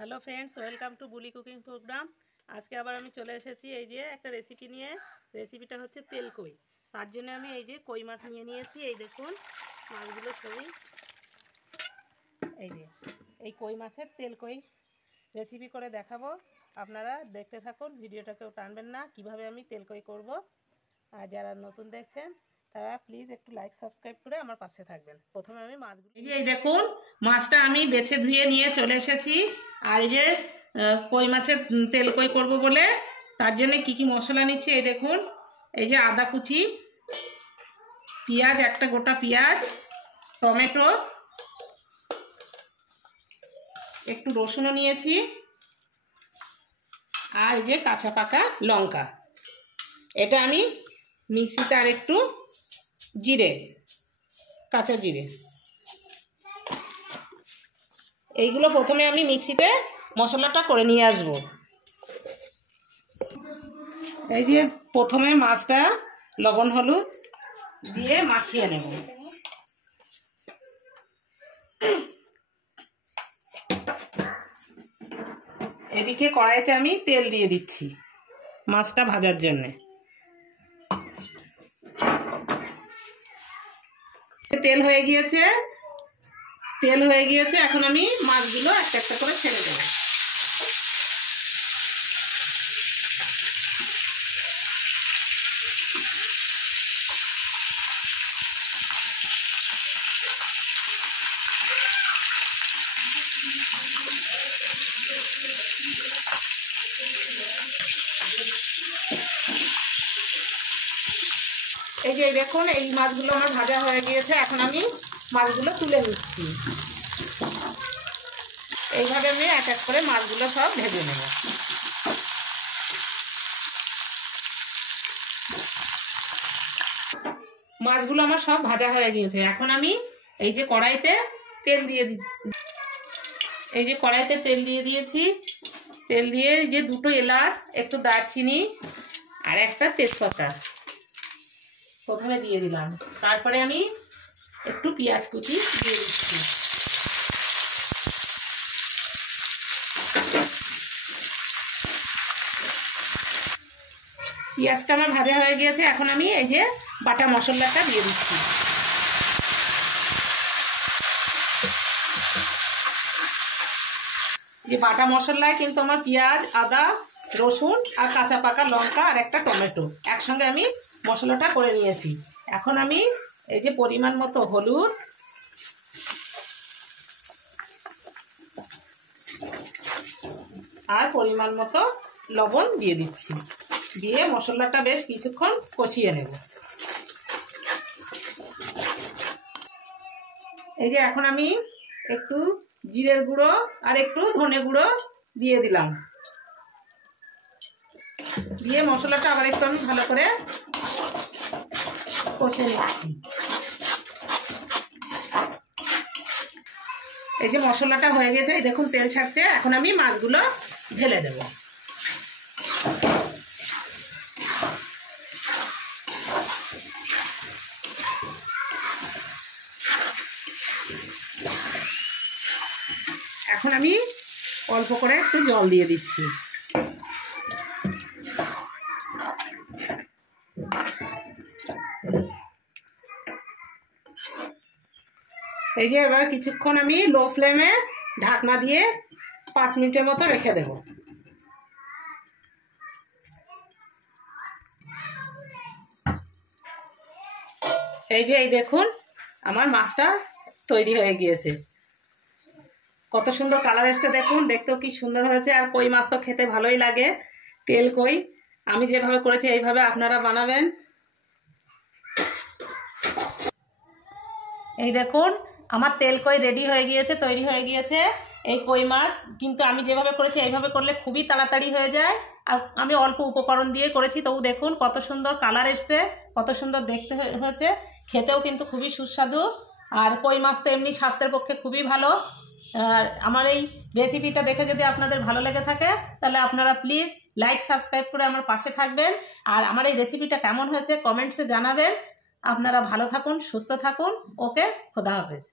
Hello friends, welcome to Buli cooking program. আজকে আবার আমি চলে এসেছি এই যে একটা রেসিপি নিয়ে। রেসিপিটা হচ্ছে তেল কই। তার জন্য আমি এই যে কই মাছ নিয়ে নিয়েছি। এই দেখুন মাছগুলো সবই এই যে এই কই মাছের তেল কই রেসিপি করে দেখাবো। আপনারা দেখতে থাকুন, ভিডিওটাকেও টানবেন না। কিভাবে আমি তেল কই করব। আর যারা নতুন দেখছেন তারা প্লিজ একটু লাইক সাবস্ক্রাইব করে আমার পাশে থাকবেন। প্রথমে আমি মাছগুলো এই দেখুন মাছটা আমি বেছে ধুয়ে নিয়ে চলে এসেছি। আর এই যে কই মাছের তেল কই করব বলে তার জন্য কি কি মশলা নিচ্ছি এই দেখুন। এই যে আদা কুচি, পেঁয়াজ, একটা গোটা পেঁয়াজ, টমেটো, একটু রসুনও নিয়েছি, আর এই যে কাঁচা পাকা লঙ্কা। এটা আমি মিক্সিতে আর একটু জিরে, কাঁচা জিরে, এইগুলো প্রথমে আমি মিক্সিতে মশলাটা করে নিয়ে আসব। এই যে প্রথমে মাছটা লবণ হলুদ দিয়ে মাখিয়ে নেব। এদিকে কড়াইতে আমি তেল দিয়ে দিচ্ছি মাছটা ভাজার জন্য। তেল হয়ে গিয়েছে, এখন আমি মাছগুলো একটা একটা করে ছেড়ে দেব। এই যে দেখুন এই মাছগুলো আমার ভাজা হয়ে গিয়েছে। এখন আমি মাছগুলো তুলে নিচ্ছি। এইভাবে আমি এক এক করে মাছগুলো সব ভেজে নেব। মাছগুলো আমার সব ভাজা হয়ে গিয়েছে। এখন আমি এই যে কড়াইতে তেল দিয়ে দিয়েছি। তেল দিয়ে এই যে দুটো এলাচ, একটু দারচিনি আর একটা তেজপাতা প্রথমে দিয়ে দিলাম। তারপরে আমি একটু পেঁয়াজ কুচি দিয়ে দিচ্ছি। পেঁয়াজটা আমার ভাজা হয়ে গিয়েছে। এখন আমি এই যে বাটা মশলাটা দিয়ে দিচ্ছি। যে বাটা মশলায় কিন্তু আমার পেঁয়াজ, আদা, রসুন আর কাঁচা পাকা লঙ্কা আর একটা টমেটো একসঙ্গে আমি মশলাটা করে নিয়েছি। এখন আমি এই যে পরিমাণ মতো হলুদ, আর পরিমাণ মতো লবণ দিয়ে দিচ্ছি। দিয়ে মশলাটা বেশ কিছুক্ষণ কষিয়ে নেব। এই যে এখন আমি একটু জিরের গুঁড়ো আর একটু ধনে গুঁড়ো দিয়ে দিলাম। দিয়ে মশলাটা আবার একটু আমি ভালো করে কষে নিচ্ছি। এই যে মশলাটা হয়ে গেছে, দেখুন তেল ছাড়ছে। এখন আমি মাছগুলো ঢেলে দেব। এখন আমি অল্প করে একটু জল দিয়ে দিচ্ছি। এই যে এবার কিছুক্ষণ আমি লো ফ্লেমে ঢাকনা দিয়ে 5 মিনিটের মতো রেখে দেব। এই যে এই দেখুন আমার মাছটা তৈরি হয়ে গিয়েছে। কত সুন্দর কালার এসছে দেখুন, দেখতেও কি সুন্দর হয়েছে। আর কই মাছ তো খেতে ভালোই লাগে, তেল কই। আমি যেভাবে করেছি এইভাবে আপনারা বানাবেন। এই দেখুন আমার তেল কই রেডি হয়ে গিয়েছে, তৈরি হয়ে গিয়েছে। এই কই মাছ কিন্তু আমি যেভাবে করেছি এইভাবে করলে খুবই তাড়াতাড়ি হয়ে যায়। আর আমি অল্প উপকরণ দিয়ে করেছি, তবু দেখুন কত সুন্দর কালার এসছে, কত সুন্দর দেখতে হয়েছে। খেতেও কিন্তু খুবই সুস্বাদু। আর কই মাছ তো এমনি স্বাস্থ্যের পক্ষে খুবই ভালো। আর আমার এই রেসিপিটা দেখে যদি আপনাদের ভালো লেগে থাকে তাহলে আপনারা প্লিজ লাইক সাবস্ক্রাইব করে আমার পাশে থাকবেন। আর আমার এই রেসিপিটা কেমন হয়েছে কমেন্টসে জানাবেন। আপনারা ভালো থাকুন, সুস্থ থাকুন। ওকে, খোদা হাফেজ।